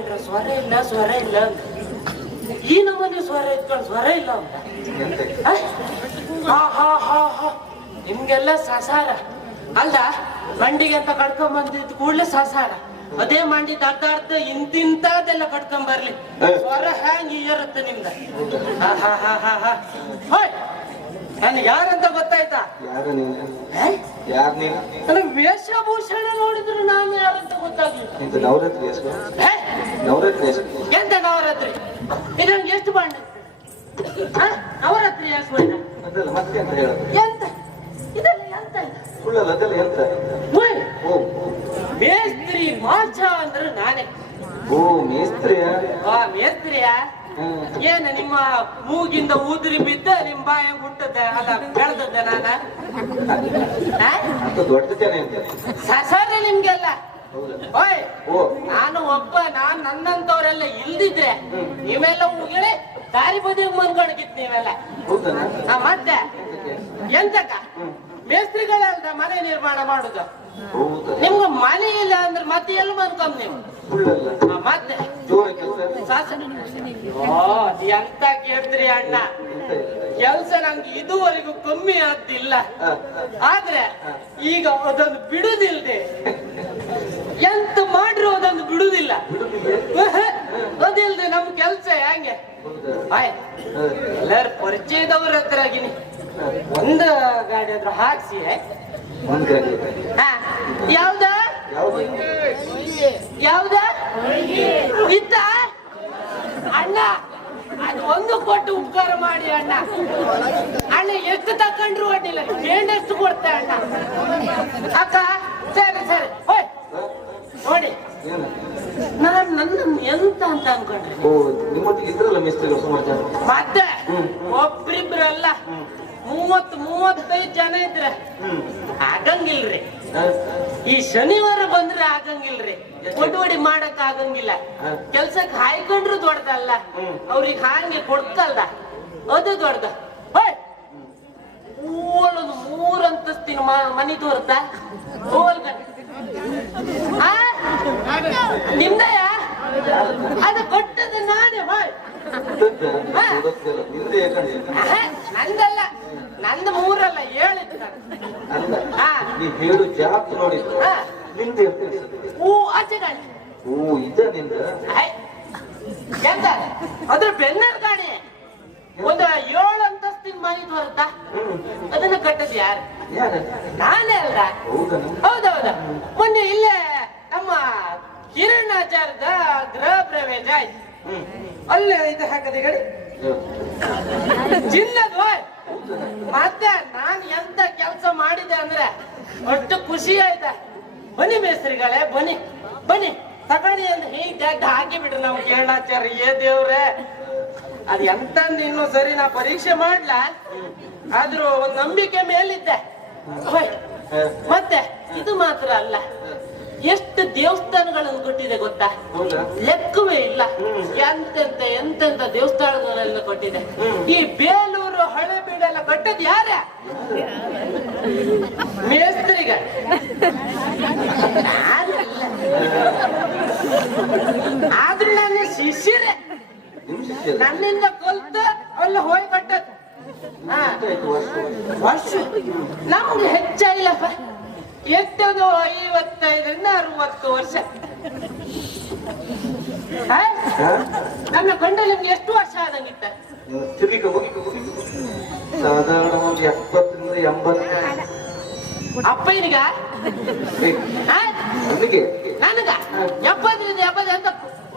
ಆಕಳ್ಕೊಂಡ್ರೆ ಸ್ವರ ಇಲ್ಲ ಸ್ವರ ಇಲ್ಲ ಅಂತ. ಈ ನಮ್ಮನೆ ಸ್ವರ ಇಟ್ಕೊಂಡು ಸ್ವರ ಇಲ್ಲ ಅಂತ ಹಾ? ಹಾ ಹಾ ಹಾ ನಿಮ್ಗೆಲ್ಲ ಸಸಾರ. ಅಲ್ಲ ಮಂಡಿಗೆ ಅಂತ ಕಡ್ಕೊಂಡ್ ಬಂದಿದ್ ಕೂಡ್ಲೆ ಸಸಾರ. ಅದೇ ಮಂಡಿ ದಡ್ಡಾಡ್ದ ಇಂತಿಂತದೆಲ್ಲ ಕಟ್ಕೊಂಡ್ ಬರ್ಲಿ. ಸ್ವರ ಹ್ಯಾಂಗ್ ಇರುತ್ತೆ ನಿಮ್ದ? ಹಾ ಹಾ ಹಾ ಹಾ ಹಾ. ಹೋಯ್. ನಾನು ಯಾರಂತ ಗೊತ್ತಾಯ್ತಾ? ಯಾರು ನೀನು? ಯಾರು ನೀನು? ನನ್ನ ವೇಷಭೂಷಣ ನೋಡಿದ್ರು ನಾನು ಯಾರಂತ ಗೊತ್ತಾಗ್ಲಿಲ್ಲ. ಇದು ನವರಾತ್ರಿ ಹೆಸರು? ಹೇ? ನವರಾತ್ರಿ ಹೆಸರು? ಎಂತ ನವರಾತ್ರಿ? ಇದನ್ನು ಎಷ್ಟು ಬಣ್ಣ ಹ? ನವರಾತ್ರಿ ಯಾಕೆ ಬಣ್ಣ ಅದಲ್ಲ ಮತ್ತೆ ಅಂತ ಹೇಳೋದು? ಎಂತ? ಇದೆಲ್ಲ ಎಂತ ಇದು? ಸುಳ್ಳಲ್ಲ ಅದಲ್ಲ ಎಂತ? ಓಯ್, ಓ. ಮೇಸ್ತ್ರಿ ಮಾಚ ಅಂದ್ರೆ ನಾನೇ. ಓ ಮೇಸ್ತ್ರಿಯ? ಆ ಮೇಸ್ತ್ರಿಯ. ಏನ ನಿಮ್ಮ ಮೂಗಿಂದ ಊದ್ರಿ ಬಿದ್ದ ನಿಮ್ ಬಾಯ ಹುಟ್ಟದ ಅಲ್ಲ ಬೆಳೆದದ್ದ ನಾನ? ಸಸಾರ ನಿಮ್ಗೆಲ್ಲ. ಓಯ್ ನಾನು ಒಬ್ಬ ನಾನ್ ನನ್ನಂತವ್ರೆಲ್ಲ ಇಲ್ದಿದ್ರೆ ನೀವೆಲ್ಲ ಹೋಗಿಳೆ ದಾರಿ ಬದಿ ಮನ್ಕೊಂಡಗಿತ್ ನೀವೆಲ್ಲ. ಮತ್ತೆ? ಎಂತಕ? ಮೇಸ್ತ್ರಿಗಳಲ್ಲ ಮನೆ ನಿರ್ಮಾಣ ಮಾಡುದು. ನಿಮ್ಗೆ ಮನೆ ಇಲ್ಲ ಅಂದ್ರೆ ಮತ್ತೆ ಎಲ್ಲಿ ಮನ್ಕೊಂಡ್ ನೀವು? ಮತ್ತೆ ಎಂತ ಕೇಳ್ತ್ರಿ ಅಣ್ಣ? ಕೆಲ್ಸ ನಂಗೆ ಇದುವರೆಗೂ ಕಮ್ಮಿ ಆಗ್ತಿಲ್ಲ. ಆದ್ರೆ ಈಗ ಅದೊಂದು ಬಿಡುದಿಲ್ದೆ. ಎಂತ ಮಾಡ್ರು ಅದೊಂದು ಬಿಡುದಿಲ್ಲ. ಅದಿಲ್ದೆ ನಮ್ ಕೆಲ್ಸ ಹೆಂಗೆ? ಹೌದಾ ಆಯ್ ಹ, ಎಲ್ಲಾರು ಪರಿಚಯದವ್ರ ಹತ್ರ ಆಗಿನಿ ಒಂದು ಗಾಡಿ ಹತ್ರ ಹಾಕ್ಸಿ ಒಂದ್ ಗಾಡಿ. ಹಾ ಯಾವ್ದ? ಯಾವ್ದು? ಇತ್ತ? ಅಣ್ಣ ಅದು ಒಂದು ಕೊಟ್ಟು ಉಪಕಾರ ಮಾಡಿ ಅಣ್ಣ. ಅಣ್ಣ ಎಷ್ಟು ತಕೊಂಡ್ರು ಅಡ್ಡಿಲ್ಲ. ಎಷ್ಟು ಕೊಡ್ತೆ ಅಣ್ಣ? ಅಕ್ಕ ಸರಿ ಸರಿ. ಹೋಯ್. ನೋಡಿ. ನಾನು ನಾನ್ ನನ್ನ ಎಂತ ಅಂತ ಅನ್ಕೊಂಡ್ರಿ? ಮತ್ತೆ. ಒಬ್ರಿಬ್ರು ಅಲ್ಲ. ಮೂವತ್ ಮೂವತ್ತೈದು ಜನ ಇದ್ರೆ. ಆಗಂಗಿಲ್ರಿ? ಈ ಶನಿವಾರ ಬಂದ್ರೆ ಆಗಂಗಿಲ್ರಿ. ಒಡ್ವಡಿ ಮಾಡಕ್ ಆಗಂಗಿಲ್ಲ. ಕೆಲ್ಸಕ್ ಹಾಯ್ಕೊಂಡ್ರು ದೊಡ್ಡದಲ್ಲ. ಹ್ಮ್. ಅವ್ರಿಗೆ ಹಾಂಗೆ ಕೊಡ್ಕಲ್ದ ಅದು ಊಳೊಂದು ಮೂರ್ ಅಂತಸ್ತಿನ ಮನಿ ತೋರ್ತ ನಿಮ್ದಯ ಅದು ಕೊಟ್ಟದ ನಾನೇ ಹೋಯ್ ಇದ್ದದ್ದ? ಹುಡುಕ್ತಿಲ್ಲ. ನಿಂದೆ ಯಾಕಂದ್ರೆ ಆಹಾ, ನಂದಲ್ಲ ನಂದು ಮೂರಲ್ಲ ಹೇಳಿದ್ದು ನಾನು. ಅಲ್ಲ ಹಾ. ನೀ ಹೇಳು ಜಾತ್ ನೋಡಿ. ನಿಂದು. ಹೂ ಆಚೆ ಗಾಡಿ ಓ ಇದ ನಿಂದ. ಎಂತ? ಅದ್ರ ಬೆನ್ನರ್ ಗಾಣಿ ಒಂದು ಏಳು ಅಂತಸ್ತಿನ ಮನೆ ಬರುತ್ತಾ ಅದನ್ನ ಕಟ್ಟದ್ ಯಾರು? ನಾನೇ ಅಲ್ದ ಹೌದೌದ. ಮೊನ್ನೆ ಇಲ್ಲೇ ನಮ್ಮ ಕಿರಣಾಚಾರದ ಗೃಹ ಪ್ರವೇಶ ಆಯ್ತು. ಅಲ್ಲೇ ಇದು ಹಾಕದೆ ಗಡಿ? ಚಿನ್ನದ ಹೋಯ್. ಮತ್ತೆ ನಾನ್ ಎಂತ ಕೆಲಸ ಮಾಡಿದೆ ಅಂದ್ರೆ ಒಟ್ಟು ಖುಷಿ ಆಯ್ತಾ? ಬನ್ನಿ ಮೇಸ್ತ್ರಿಗಳೇ ಬನ್ನಿ ಬನ್ನಿ. ತಗೊಳ್ಳಿ ಅಂತ ಹೀಗೆ ಹಾಕಿ ಬಿಡ್ರಿ ನಾವು ಕೇಳಾಚಾರ್ಯ ಏ ದೇವ್ರೆ ಅದ್ ಎಂತ ಇನ್ನು ಸರಿ ನಾ ಪರೀಕ್ಷೆ ಮಾಡ್ಲಾ? ಆದ್ರೂ ಒಂದ್ ನಂಬಿಕೆ ಮೇಲಿದ್ದೆ. ಮತ್ತೆ ಇದು ಮಾತ್ರ ಅಲ್ಲ. ಎಷ್ಟು ದೇವಸ್ಥಾನಗಳನ್ನು ಕೊಟ್ಟಿದೆ ಗೊತ್ತಾ? ಲೆಕ್ಕವೇ ಇಲ್ಲ. ಎಂತೆಂತ ಎಂತೆಂತ ದೇವಸ್ಥಾನಗಳನ್ನು ಕೊಟ್ಟಿದೆ. ಈ ಬೇಲೂರು ಎಲ್ಲ ಕಟ್ಟದ್ ಯಾರ? ಮೇಸ್ತ್ರಿಗ. ಆದ್ರೂ ನಾನು ಶಿಷ್ಯರೇ. ನನ್ನಿಂದ ಕೊಲ್ತು ಅಲ್ಲ ಹೋಯ್ ಕಟ್ಟದ್. ವರ್ಷ. ನಮ್ಗೆ ನಮ್ಗೆ ಹೆಚ್ಚಾಗಿಲ್ಲಪ್ಪ ಎಷ್ಟದು ಐವತ್ತೈದರಿಂದ ಅರವತ್ತು ವರ್ಷ? ನನ್ನ ಗಂಡ ನಿಮ್ಗೆ ಎಷ್ಟು ವರ್ಷ ಆದಂಗಿತ್ತ? ತಿರುಗಿ ಹೋಗಿ ಸಾಧಾರಣ ಒಂದು ಎಪ್ಪತ್ತರಿಂದ ಎಂಬತ್ತು. ಅಪ್ಪನಿಗ? ನನಗೆ? ನನಗ? ಎಪ್ಪತ್ತರಿಂದ ಎಪ್ಪತ್ತು ಅಂತ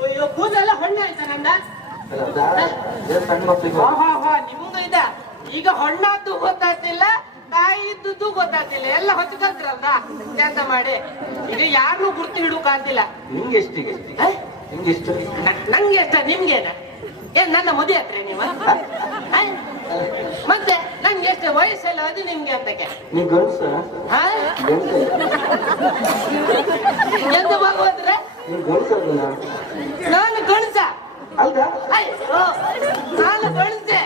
ಅಯ್ಯೋ, ಕೂದಲೆಲ್ಲ ಹೊಣ್ಣೆ ಆಯ್ತಾ ನಂದ? ಸಣ್ಣ ಮಕ್ಕಳಿಗೆ ನಿಮ್ದು ಇದ. ಈಗ ಹೊಣ್ಣಾದ್ದು ಗೊತ್ತಾಗ್ತಿಲ್ಲ ತಾಯಿ ಇದ್ದು ಗೊತ್ತಾಗ್ತಿಲ್ಲ. ಎಲ್ಲ ಹೊಚ್ಕೊಂಡ್ರಲ್ದ ಕೆಲಸ ಮಾಡಿ? ಇದು ಯಾರನ್ನೂ ಗುರ್ತು ಹಿಡುಕಾಗ್ತಿಲ್ಲ ನಿಮ್ಗೆ ಎಷ್ಟಿಗೆ? ನಿಮ್ಗೆ ಎಷ್ಟು ನಂಗೆ ಎಷ್ಟ? ನಿಮ್ಗೇನ? ಏನ್ ನನ್ನ ಮದುವೆ ಹತ್ರ ನೀವು? ಮತ್ತೆ ನಂಗೆ ಎಷ್ಟು ವಯಸ್ಸಲ್ಲ ಅದು ನಿಮ್ಗೆ ಅಂತಕ್ಕೆ ನೀವು ಗಂಡಸ? ಎಂತ ನೀವು ಗಂಡಸ ನಾನು ಗಣಸ ನಾನು ಗಣಸೆ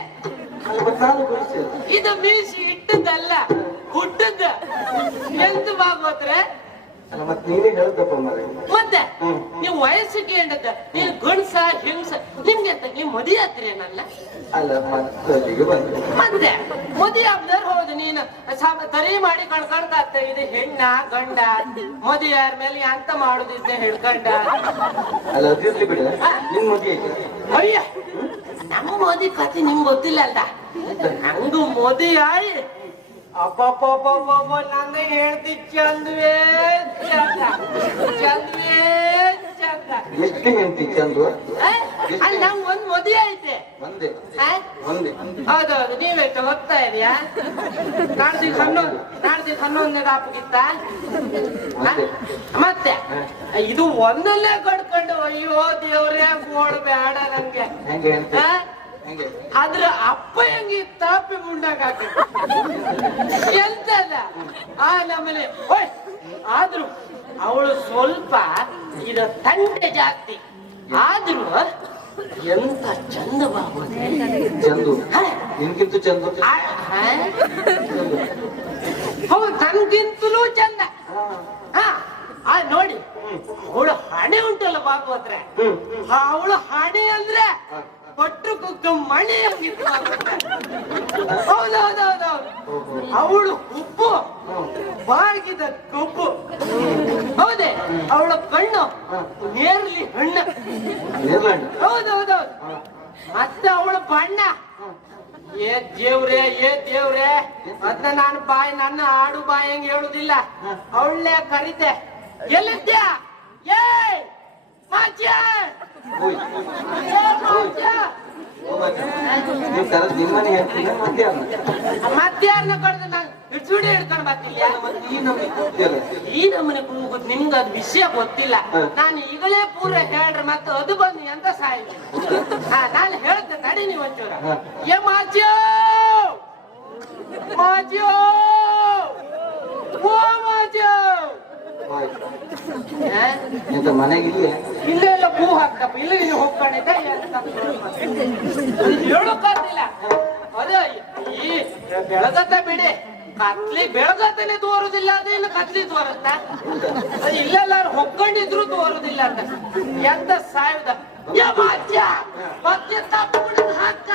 ನಾನು ಗುಡಿಸಿ? ಇದು ಮೀಸಿ ಇಟ್ಟದ್ದಲ್ಲ ಹುಟ್ಟದ್ದು. ಎಂತ ಭಾಗವತ್ರೆ ಮತ್ತೆ ಹೇಳ್ತಪ್ಪ ಹೇಳ್ದಪ್ಪ ಮರೆ ಮತ್ತೆ? ಹ್ಮ್. ನೀವು ವಯಸ್ಸಿಗೆ ಎಂಡದ ನೀವು ಗಂಡ್ಸ ಹೆಂಗ್ಸ ನಿಮ್ಗೆ ನೀವು ಮದಿ ಹತ್ರೇನಲ್ಲ ಅಲ್ಲ ಮತ್ತೆ ಮದಿ ಆಗ್ದಾರ ಹೌದು ನೀನು. ತರಿ ಮಾಡಿ ಕಳ್ಕೊಂಡ ಇದು ಹೆಣ್ಣ ಗಂಡ. ಮದಿ ಯಾರ ಮೇಲೆ ಅಂತ ಮಾಡುದಿದ್ದೆ ಹಿಡ್ಕಂಡ ಅಲ್ಲ ಅದಿರ್ಲಿ ಬಿಡ. ನಿನ್ ಮದುವೆ ಆಯ್ತಾ? ಅಯ್ಯ ನಮ್ಮ ಮೋದಿ ಕತೆ ನಿಮ್ಗೆ ಗೊತ್ತಿಲ್ಲ ಅಲ್ಲ ನಮ್ದು ಮೋದಿ ಆಯ್ ಅಬ್ಬಬ್ಬಬ್ಬಬ್ಬ ನನ್ನ ಹೇಳ್ತಿ ಚಂದ್ವೇ ಚಂದ. ಚಂದ್ವೇ ಚಂದ. ಎಷ್ಟು ಹೆಂಡತಿ ಚಂದು? ಅಲ್ಲಿ ಒಂದ್ ಮದಿ ಐತೆ. ಒಂದೇ. ಹೌದೌದು ನೀವೆಷ್ಟು ಹೋಗ್ತಾ ಇದೆಯಾ? ನಾಡ್ದಿ ಹನ್ನೊಂದು ನಾಡ್ದಿ ಹನ್ನೊಂದನೇ ದಾಪಗಿತ್ತ? ಮತ್ತೆ? ಇದು ಒಂದಲ್ಲೇ ಕಡ್ಕೊಂಡು ಅಯ್ಯೋ ದೇವ್ರೇ ಗೋಡ್ ಬೇಡ ನಂಗೆ. ಹೆಂಗೆ ಹೆಂಡತಿ ಆ? ಹೆಂಗೆ ಅದ್ರ ಅಪ್ಪ ಹೆಂಗಿ ತಾಪಿ ಮುಂಡಾಗ ಎಂತದ? ಆ ನಮ್ಮನೆ. ಆದ್ರೂ ಅವಳು ಸ್ವಲ್ಪ ಇದ ತಂಡೆ ಜಾಸ್ತಿ. ಆದ್ರು ಎಂತ ಚಂದ ಬಾಬು ಚಂದು. ನಿನ್ಗಿಂತ ಚಂದ. ಹೌದು ನನ್ಗಿಂತಲೂ ಚಂದ. ಆ ನೋಡಿ ಅವಳು ಹಣೆ ಉಂಟಲ್ಲ ಬಾಬು ಹತ್ರ. ಅವಳು ಹಣೆ ಅಂದ್ರೆ. ಪಟ್ಟು ಕುಕ್ಕ ಮಣಿ ಹಂಗಿತ್ತು. ಹೌದೌದೌದೌದು. ಅವಳು ಉಪ್ಪು. ಬಾಗಿದ ಕಬ್ಬು ಹೌದೇ ಅವಳ ಕಣ್ಣು. ನೇರ್ಲಿ ಹಣ್ಣು ಹೌದು ಹೌದೌದೌದು. ಮತ್ತೆ ಅವಳ ಬಣ್ಣ ಏ ದೇವ್ರೆ ಏ ದೇವ್ರೆ ಅದನ್ನ ನಾನು ಬಾಯಿ ನನ್ನ ಆಡು ಬಾಯಿ ಹಂಗ ಹೇಳುದಿಲ್ಲ ಅವಳೇ ಕರಿತೆ ಎಲ್ಲಿದ್ಯಾ ಏ ಮಾಚ್ಯ ಓಯ್ ಏ ಮಾಚ್ಯ ಓ ಮತ್ತೆ. ನೀವ್ ಕರೆದ್ ನಿಮ್ಮನೆ ಹೇಳ್ತೀನಿ ಮತ್ತೆ ಮಧ್ಯಾಹ್ನ ನಾನು ಹಿಡ್ಸುಡಿ ಹಿಡ್ಕೊಂಡು ಬರ್ತಿಲ್ಲ ಈ ನಮ್ಗೆ ಕೂತಿಯಲ್ಲ ಈ ನಮ್ಮನೆ ಕೂಗುದ್ ನಿಮ್ಗೆ ಅದು ವಿಷಯ ಗೊತ್ತಿಲ್ಲ. ನಾನು ಈಗಲೇ ಪೂರ ಹೇಳ್ರಿ ಮತ್ತೆ ಅದು ಬಂದು ಎಂತ ಹಾ ನಾನು ಹೇಳ್ದೆ ತಡಿ ನೀವು ಒಂಚೂರ. ಏ ಮಾಚ್ಯೋ! ಮಾಚ್ಯೋ! ಓ ಮಾಚ್ಯೋ? ಎಂತ ಮನೆಗೆ ಇಲ್ಲಿ ಇಲ್ಲೇ ಎಲ್ಲ ಹೂ ಹಾಕ್ತಪ್ಪ ಇಲ್ಲ ಇಲ್ಲಿ ಹೋಗ್ಕೊಂಡಿದ್ದ ಹೇಳಕ್ಕಾಗ್ತಿಲ್ಲ ಅದೇ ಈ ಬೆಳಗತ್ತ ಬಿಡಿ. ಕತ್ಲಿ ಬೆಳಗತ್ತನೆ ತೋರುದಿಲ್ಲ ಅದು ಇಲ್ಲ ಕತ್ಲಿ ತೋರುತ್ತ? ಇಲ್ಲೆಲ್ಲಾರು ಹೊಕ್ಕೊಂಡಿದ್ರು ತೋರುದಿಲ್ಲ ಅಂತ. ಎಂತ ಸಾಯುದ? ಹಾಕ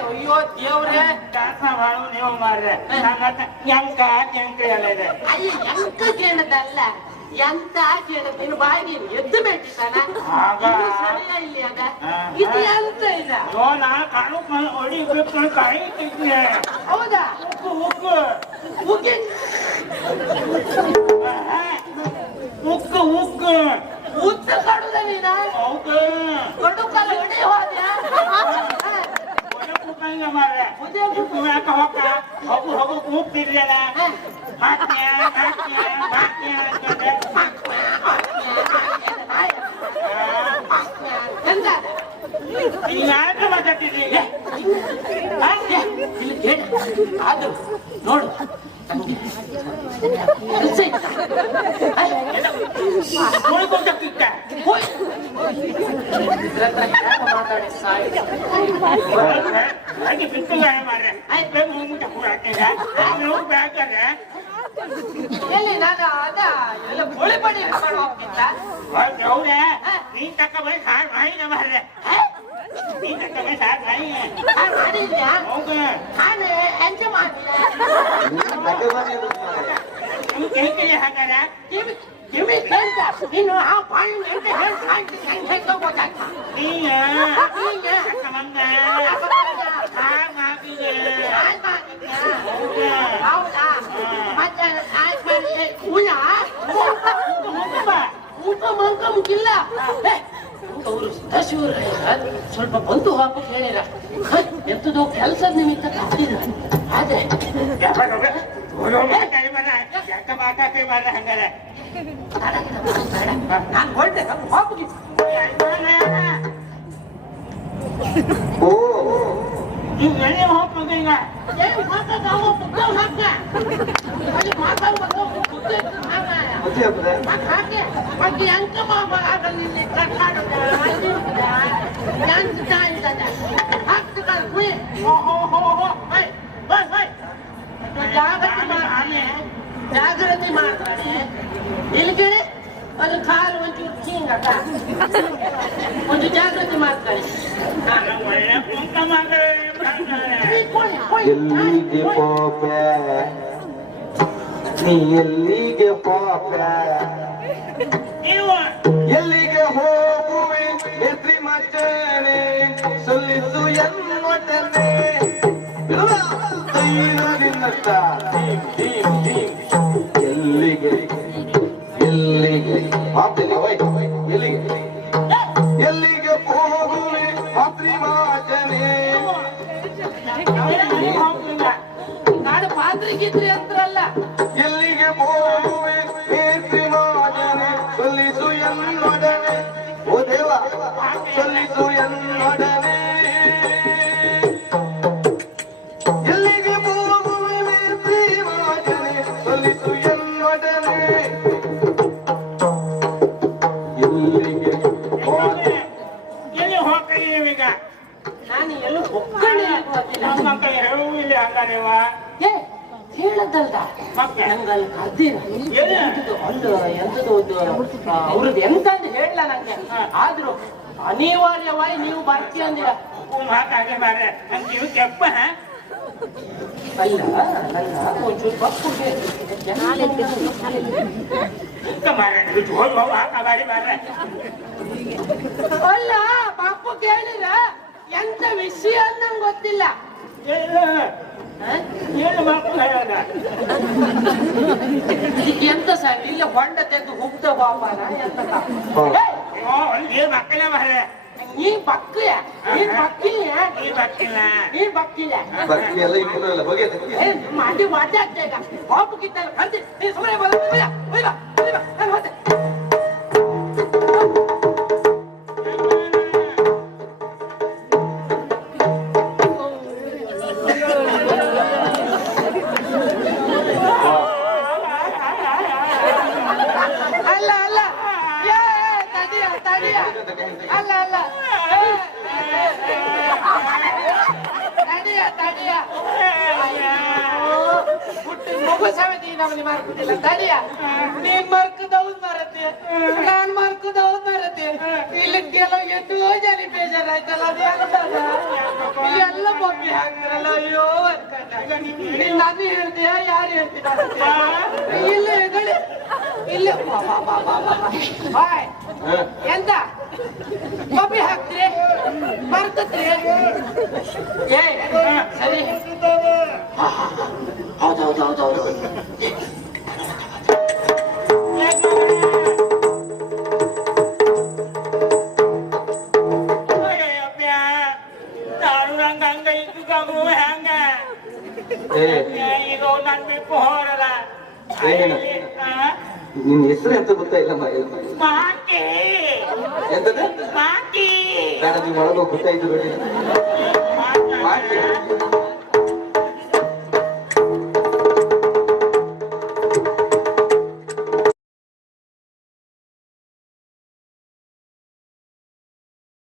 ಅಯ್ಯೋ ದೇವ್ರೆ. ದಾಸ ಮಾಡು ನೀವು ಮಾರ್ರೆ. ಎಂಕ ಎಂಕ ಎಲ್ಲ ಇದೆ ಅಯ್ಯ ಎಂಕ ಕೇಳದಲ್ಲ ಎಂತ ಕೇಳದ? ನೀನು ಬಾಯಿಗೆ ಎದ್ದು. ಸಮಯ ಇಲ್ಲಿ ಅದ. ಇದು. ಎಂತ ಇದ. ಯೋ ನಾ ಹೊಡಿ ಹೌದಾ? ಉಪ್ಪು ಉಪ್ಪು ಉಗಿ ಉಕ್ಕು ಉಕ್ಕು. ಉತ್ತ ಕಡುದ ನೀನ? ಹೌದು. ಕಡು ಕಾಲ ಹೊಡಿ ಹೋದ್ಯಾ? ಕೈಗೆ ಮಾರ್ರೆ ಉದ್ಯ ಉಕ್ಕು ಯಾಕ ಹೋಗ ಹೋಗು ಹೋಗು ಕೂಗ್ತಿರ್ಲಿಲ್ಲ ಹಾಕ್ಯ ಹಾಕ್ಯ ಹಾಕ್ಯ ಅಂತಂದ್ರೆ ಎಂತ ನೀನ್ ಯಾಕೆ ಮಾತಾಡ್ತಿದ್ದೀರಿ ಹಾಗೆ ಇಲ್ಲಿ ಕೇಳು ಆದ್ರೂ ನೋಡು ನಂಗೆ ಕೆಲ್ಸ ಇತ್ತ. ಉಳ್ಕೊಂಡಕ್ಕಿಕ್ಕ ಹೋಯ್. ಇದ್ರ ಹತ್ರ ಯಾಕೆ ಮಾತಾಡಿ ಸಾಯ್ತು? ಹಾಗೆ ಬಿಟ್ಟು ಮಾರ್ರೆ ಬೇಗ ಮುಂದೆ ಕೂಡಾಕಿಲ್ಲ ನೀವು ಬೇಕಾದ್ರೆ ಎಲ್ಲಿ ನಾನು ಅದ ಎಲ್ಲ ಗೋಳಿ ಪಡಿ ಹಾಕೊಂಡು ಹೋಗ್ತಿದ್ದ ಹೌದೇ ನೀನ್ ತಕ್ಕ ಬೈ ಸಾರ್ ಮಾಯಿನ ಮಾರ್ರೆ ನೀನ್ ತಕ್ಕ ಬೈ ಸಾರ್ ಮಾಯಿ ಮಾಡಿದ್ಯಾ ಹೌದು ನಾನು ಎಂತ ಮಾಡಿಲ್ಲ ನಗೆ ಬಂದಿರೋದು ಮಾರ್ರೆ. ನೀವು ಕೈ ಕೈ ಹಾಗಾರ ಕಿವಿ ಕಿವಿ ಕೇಳ್ತ ನೀನು ಆ ಪಾಯಿ ಎಂತ ಹೇಳಿ ಸಾಯ್ತು ಹೆಂಗ್ ಹೆಂಗ ಗೊತ್ತಾಗ್ತ ನೀನ ನೀನು ತಕ್ಕ ಮಂದ ಸಾರ್ ಮಾತಿದೆ ಹೌದಾ ಮತ್ತೆ ಆಯ್ತು ಮಾಡಿ ಉಣ ಮುಗ್ಬ ಊಟ ಮಂಕ ಮುಗಿಲ್ಲ ಅವರು ಶಿವರಾಯ ಸ್ವಲ್ಪ ಬಂದು ಹಾಕು ಹೇಳಿರ ಹ, ಎಂತದೋ ಕೆಲಸದ ನಿಮಿತ್ತ ಕರೆದಿರ ಆದ್ರೆ ಯಾಕ ಮಾತಾಡ್ತಿ ಮಾಡ ಹಂಗಾರೆ ನಾನು ಹೊರಟೆ ಹಾಕಿ ಓ ನೀವು ಎಲ್ಲಿ ಹೋಗ್ಬೇಕು ಈಗ ಏನ್ ಮಾತಾಡ ಅವ ಪುಕ್ಕ ಹಾಕ ಅಲ್ಲಿ ಮಾತಾಡ್ಬೇಕು ಪುಕ್ಕ ಹಾಕ ಮತ್ತೆ ಹಬ್ಬದ ಮತ್ತ್ ಹಾಗೆ ಮತ್ತೆ ಎಂತ ಮಾಡ ನಿನ್ನೆ ಕಟ್ಟಾಡುದ ಎಂತ ಕಾಯ್ತದ ಹಾಕ್ತದ ಕುಯ್ ಹೋ ಹೋ ಹೋ ಹೋ ಹೈ ಹೈ ಹೈ ಜಾಗೃತಿ ಮಾಡ್ತಾನೆ ಜಾಗೃತಿ ಮಾಡ್ತಾನೆ ಇಲ್ಲಿಗೆ ಅದು ಕಾಲು ಒಂಚೂರು ಹಿಂಗಕ್ಕ ಒಂದು ಜಾಗೃತಿ ಮಾಡ್ತಾನೆ ಹಾ. ಒಳ್ಳೆ ಕುಂತ ಮಾಡ್ತಾರೆ ಈ ಕೊಯ್, ಕೊಯ್, ಎಲ್ಲಿಗೆ ಕೊಯ್. ಹೋಗ್ಯ ನೀ ಎಲ್ಲಿಗೆ ಹೋಗ್ಯ ನೀವು ಎಲ್ಲಿಗೆ ಹೋಗುವೆ ಎದ್ರಿ ಮಚ್ಚನೆ ಸಲ್ಲಿಸು ಎನ್ನುವಟನೆ ನಿನ್ನತ್ತ ಎಲ್ಲಿಗೆ ಎಲ್ಲಿಗೆ? ಮಾತಲ್ಲಿ ಹೋಯ್ ಎಲ್ಲಿಗೆ? ಎಲ್ಲಿಗೆ ಹೋಗುವೆ ಮಾತ್ರಿ ವಾಚನೆ ನಾನು ಪಾತ್ರಿಗಿದ್ರಿ ಅಂತರಲ್ಲ ಎಲ್ಲಿಗೆ ಹೋಗುವೆ ಹಂಗಾರೇವ ಏ ಹೇಳದಲ್ದ? ಮತ್ತೆ? ನಂಗಲ್ಲಿ? ಎಂತದು ಅಲ್ಲ ಎಂತದು ಒಂದು ಅವ್ರದ್ದು ಎಂತ ಅಂತ ಹೇಳಲ್ಲ ನಂಗೆ. ಆದ್ರು ಅನಿವಾರ್ಯವಾಗಿ ನೀವು ಬರ್ತೀಯ ಅಂದಿರ. ಹಾಕಾಗೆ ಮಾರೆ ನಂಗೆ ನೀವು ಕೆಪ್ಪ ಅಲ್ಲ ನನ್ನ ಒಂಚೂರು ಬಪ್ಪು ಅಲ್ಲ ಪಾಪು ಕೇಳಿರ ಎಂತ ವಿಷಯ ನಂಗೆ ಗೊತ್ತಿಲ್ಲ. ಏನು? ಏನು ಹೇಳದ ಎಂತ ಸರ್? ಇಲ್ಲ ಹೊಂಡ ತೆಗೆದು ಹುಗ್ದ ಬಾಪಾನ ಎಂತ ಹೌದು. ಓ ನೀ ಮಕ್ಕಳೇ ಮಾರೆ ನೀ ಬಕ್ಕಿಯ? ನೀನ್ ಬಕ್ಕಿಲ್ಲ ಈ ಬಕ್ಕಿಲ್ಲ ನೀ ಬಕ್ಕಿಲ್ಲ ಬಕ್ಕಿ ಎಲ್ಲ ಇಬ್ಬರು ಏ, ಮಾಡಿ ಮಾಡಿ ಆಗ್ತಾ ಈಗ ಬಾಬು ಕಿತ್ತಲ್ಲ ಕಂತಿ ನೀ ಸುಮ್ಮನೆ ಬರೋದಿಲ್ಲ ಒಯ್ದ ಒಯ್ದ ನಾನು ಹೋದೆ ಮಾರ್ಕುದಿಲ್ಲ ತಡಿಯ ನೀನ್ ಮರ್ಕದೌದ್ ಮರತಿ. ನಾನ್ ಮರ್ಕದೌದ್ ಮರತಿ. ಇಲ್ಲಿ ಕೆಲವು ಎಷ್ಟೋ ಜನ ಬೇಜಾರಾಯ್ತಲ್ಲ ಅದು ಯಾಕಂದ ಎಲ್ಲ ಬೊಬ್ಬಿ ಹಾಕ್ತಾರಲ್ಲ ಅಯ್ಯೋ ಅನ್ಕೊಂಡ ನೀನ್ ಹೇಳ್ತೀಯ ಯಾರು ಹೇಳ್ತಿದ್ದಾರೆ ಇಲ್ಲ ಹೆಗಳಿ ಇಲ್ಲ. ಎಂತ? ಬೊಬ್ಬಿ ಹಾಕ್ತೀರಿ? ಬರ್ತತ್ರಿ ಏ ಸರಿ. ಹೌದೌದೌದೌದು. ಹಂಗ ಇದ್ದು ಗಮು ಹೆಂಗ ಈಗ ನನ್ ಬಿಟ್ಟು ಹೋರಲ್ಲ ನಿಮ್ ಹೆಸರು ಎಂತ ಗೊತ್ತಾಯಿಲ್ಲ ಮಾಟಿ ಎಂತದ ಬೇಡ ನೀವು ಒಳಗೆ ಗೊತ್ತಾಯ್ತು ಬಿಡಿ ಮಾಟಿ